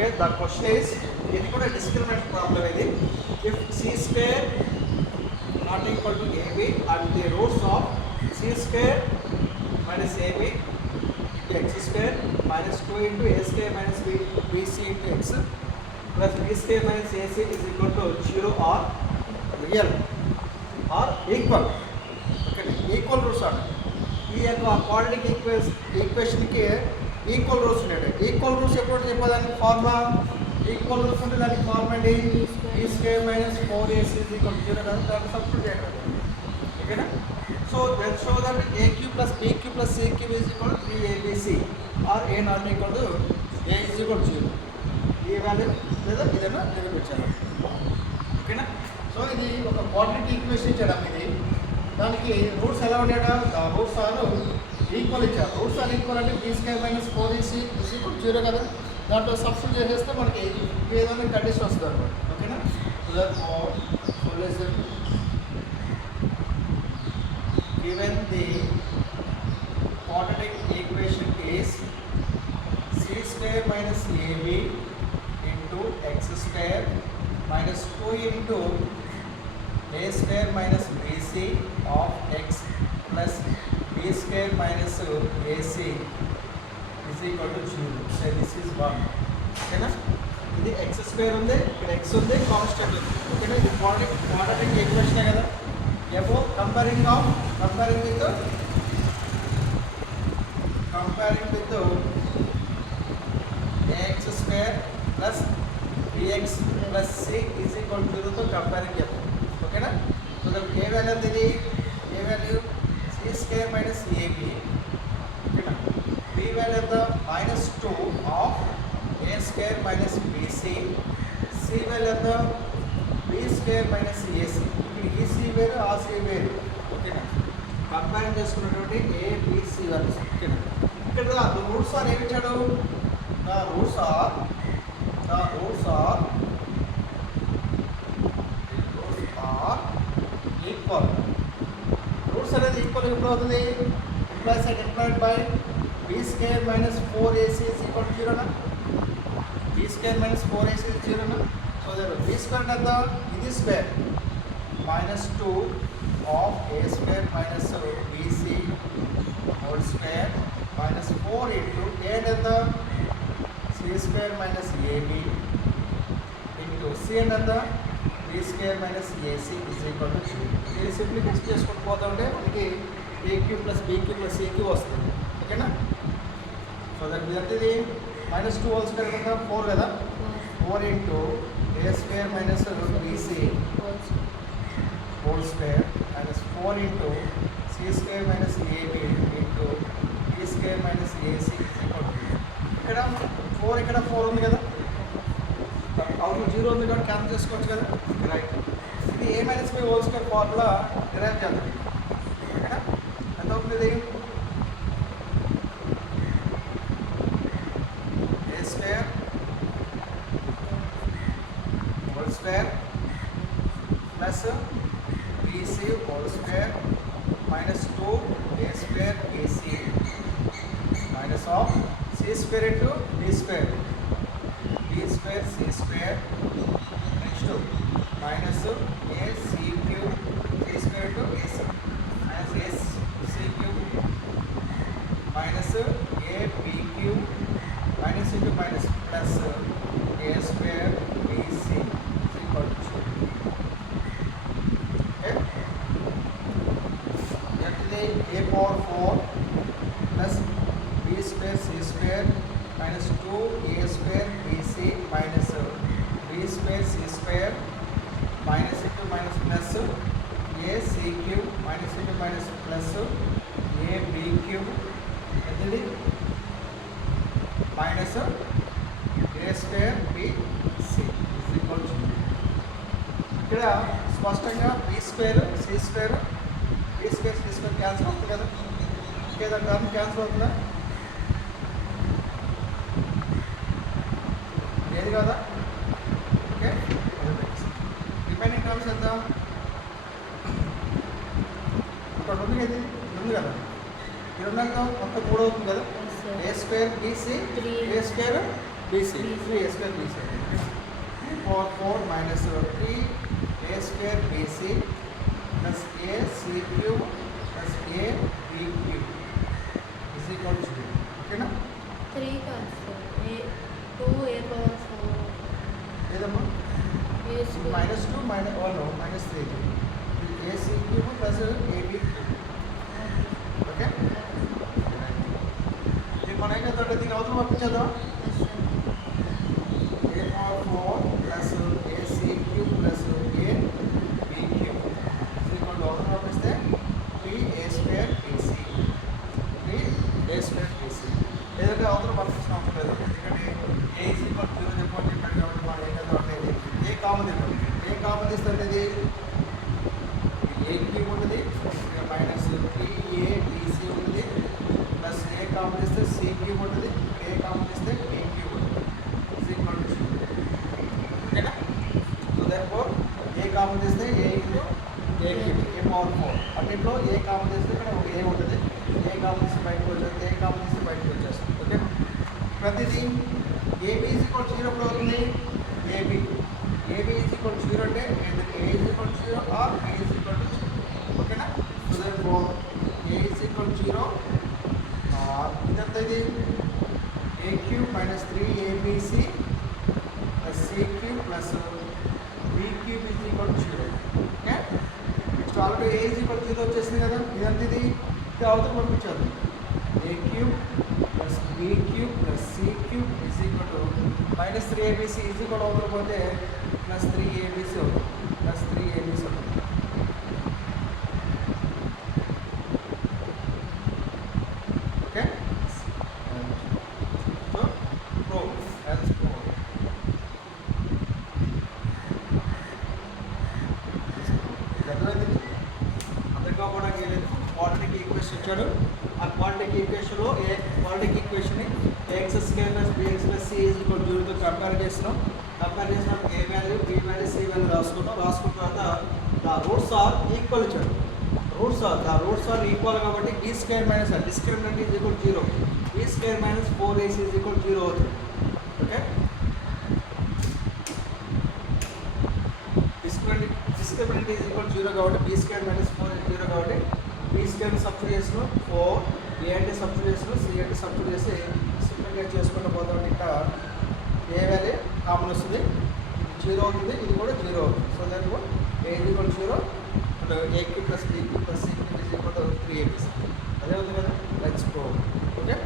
Okay, the question is, ఇది కూడా discriminant problem ఇది. If c square not equal to ab and the roots of c square minus ab into x square minus 2 into a square minus bc into x plus b square minus ac is equal to 0 or real or equal. Okay, equal roots are ఈ యొక్క quadratic ఈక్వేషన్కి equal roots ఉన్నాయి. Equal roots ఎప్పుడు చెప్పేదానికి formula equal roots అంటే దానికి formula ఏంటి ఈ square minus 4ac is equal to 0 కదా, దాన్ని సబ్స్టిట్యూట్ చేయాలి. ఓకేనా? So then show that aq plus bq plus cq is equal to 3abc or a not equal to a is equal to 0. ఈ value లేదా ఏదైనా నిరూపించాలి. ఓకేనా? సో ఇది ఒక క్వాడ్రాటిక్ ఈక్వేషన్ ఇచ్చాడు. ఇది దానికి రూట్స్ ఎలా ఉన్నాయా, రూట్స్ ఆర్ ఈక్వల్ ఇచ్చారు. రూట్స్ ఆర్ ఈక్వల్ అంటే B square minus 4ac is equal to 0 కదా, దాంట్లో సబ్స్టిట్యూట్ చేసేస్తే మనకి ఏదైనా కండిషన్ వస్తుంది అనమాట. ఓకేనా? Solution given the quadratic equation is c square minus ab into x square minus 2 into a square minus bc of x plus b square minus ac is equal to 0. So this is 1. ఓకేనా? ఇది x square ఉంది, ఇక్కడ x ఉంది, constant ఉంది. ఓకేనా? ఇది quadratic equation కదా. Therefore comparing with ax square plus bx plus c is equal to 0 తో కంపేరింగ్ చేద్దాం. ఓకేనా? సో దట్ ఏ వాల్యూ ఇది, A value c square minus ab. ఓకేనా? b వాల్యూ ఎంత -2 of a square minus bc, c value ఎంత b square minus ac. ఇక్కడ ఈ c వేరు, ఆ c వేరు. ఓకేనా? కంపేర్ చేసుకున్నటువంటి a b c వాల్యూస్. ఓకేనా? ఇక్కడ రూట్స్ ఆర్ ఏమి ఇచ్చాడు, రూట్స్ ఆర్ ఈక్వల్. రూట్స్ అనేది ఈక్వల్ ఎప్పుడు అవుతుంది, implied by B square minus 4ac is equal to 0 నా, be square minus 4ac is 0 నా. సో బీ స్క్వేర్ ఎంత, ఇది square -2 of a square minus bc whole square minus 4 into a ఎంత c square minus ab into c ఎంత b square minus ac is equal to 0. ఇది simplify చేసుకుంటూ పోతా ఉంటే మనకి aq plus bq plus cq వస్తుంది. ఓకేనా? సో దట్ ఇది -2 హోల్ స్క్వేర్ ఎంత 4 కదా, 4 into a square minus bc whole square minus 4 into c square minus ab into b square minus ac is equal to 0. ఇక్కడ 4 ఇక్కడ 4 ఉంది కదా, అవును 0 ఉంది కాబట్టి క్యాన్సిల్ చేసుకోవచ్చు కదా. రైట్. ఇది a minus b whole square formula derive చేద్దాం. ఓకేనా? ఎంత అవుతుంది ఇది, a square whole square plus bc whole square minus 2 a square ac minus of c square into d square c square next to minus a c cube c square into ac minus a c cube minus a b cube minus into minus plus a square bc is equal to 0. A power 4 plus b square c square minus 2 a square bc minus b square c square minus into minus plus a c cube minus into minus plus a b cube and minus a square b c is equal to 0. ఇక్కడ స్పష్టంగా b square c square b square c square cancel అవుతుంది కదా, ఇంకేదా term cancel అవుతుందా, లేదు కదా. Okay, remaining terms ఎంత, ఇక్కడ ఉంది కదా, ఇది ఉంది కదా, ఈ రెండంతా మొత్తం 3 అవుతుంది కదా. ఏ square BC A square BC 3a square BC 3 power 4 minus 3a square BC plus a C cube plus a B cube is equal to 0. ఓకేనా? 3 కాదు సార్, 2a పవర్ 4 లేదమ్మా, a square minus 2 minus 1 minus 3 a C cube plus a B cube. Okay, ఇది మనం ఏం చేద్దాం, దీని అవతల పంపించేద్దాం. a power 4 plus a C cube plus a B cube is equal to అవతల పంపిస్తే 3a square BC 3a square BC. లేదంటే అవతల పంపించిన అవసరం లేదు, ఎందుకంటే a is equal to 0 చెప్పండి చెప్పాడు కాబట్టి మనం ఏం చేద్దాం అంటే ఇది a కామన్ ఇవ్వండి. a కామన్ ఇస్తే ఇది a క్యూబ్ ఉంటుంది, మైనస్ 3a BC ఉంటుంది, ప్లస్ a కామన్ ఇస్తే C క్యూబ్ ఉంటుంది, a కామన్ ఇస్తే B క్యూబ్ ఉంటుంది. is equal to 0. ఓకేనా? సో దెర్ఫోర్ a కామన్ ఇస్తే a into a cube a power 4. అన్నింటిలో a కామన్ ఇస్తే ఇక్కడ ఒక a ఉంటుంది, a కామన్ ఇస్తే బయటకు వచ్చేస్తుంది, a కామన్ ఇస్తే బయటకు వచ్చేస్తుంది. ఓకే, ప్రతిదీ ab ఈజ్ ఈక్వల్ 0 ఎప్పుడు అవుతుంది, ab ఈజ్ ఈక్వల్ 0 అంటే a is equal 0 or b is equal 0. ఓకేనా? So therefore a is equal 0 or ఇదంతా ఇది a cube minus 3abc plus c cube plus b cube is equal 0. Okay, next already a is equal 0 వచ్చేసింది కదా, ఇదంతా ఇది అవతల పంపించాలి. a cube plus b cube plus c cube is equal to minus 3abc is equal అవతల పోతే plus 3abc అవుతుంది, plus 3abc అవుతుంది. Okay, so prove hence prove. అర్థం కాకపోవడానికి ఏం లేదు, క్వాడ్రాటిక్ ఈక్వేషన్ ఇచ్చాడు, ఆ క్వాడ్రాటిక్ ఈక్వేషన్లో క్వాడ్రాటిక్ ఈక్వేషన్ని ax square plus bx plus c is equal 0తో కంపేర్ చేస్తున్నాం. కంపేర్ చేసినప్పుడు a value b value c value రాసుకున్న తర్వాత ద రూట్స్ ఆర్ ఈక్వల్ ఇచ్చాడు. రూట్స్ ఆర్ ఈక్వల్ కాబట్టి b square minus discriminant is equal 0, b square minus 4ac is equal 0 అవుతుంది. Okay, discriminant is equal 0 కాబట్టి b square minus 4 0 కాబట్టి b square substitute చేసిన 4, a అంటే substitute చేసిన c అంటే substitute చేసి సింప్లిఫై చేసుకుంటూ పోతాం. ఇక్కడ a వాల్యూ కామన్ వస్తుంది, 0 అవుతుంది, ఇది కూడా 0 అవుతుంది. So that a is equal 0 a cube plus b cube plus c cube is equal 3abc. అదే ఉంది కదా, లెట్స్ గో. ఓకే.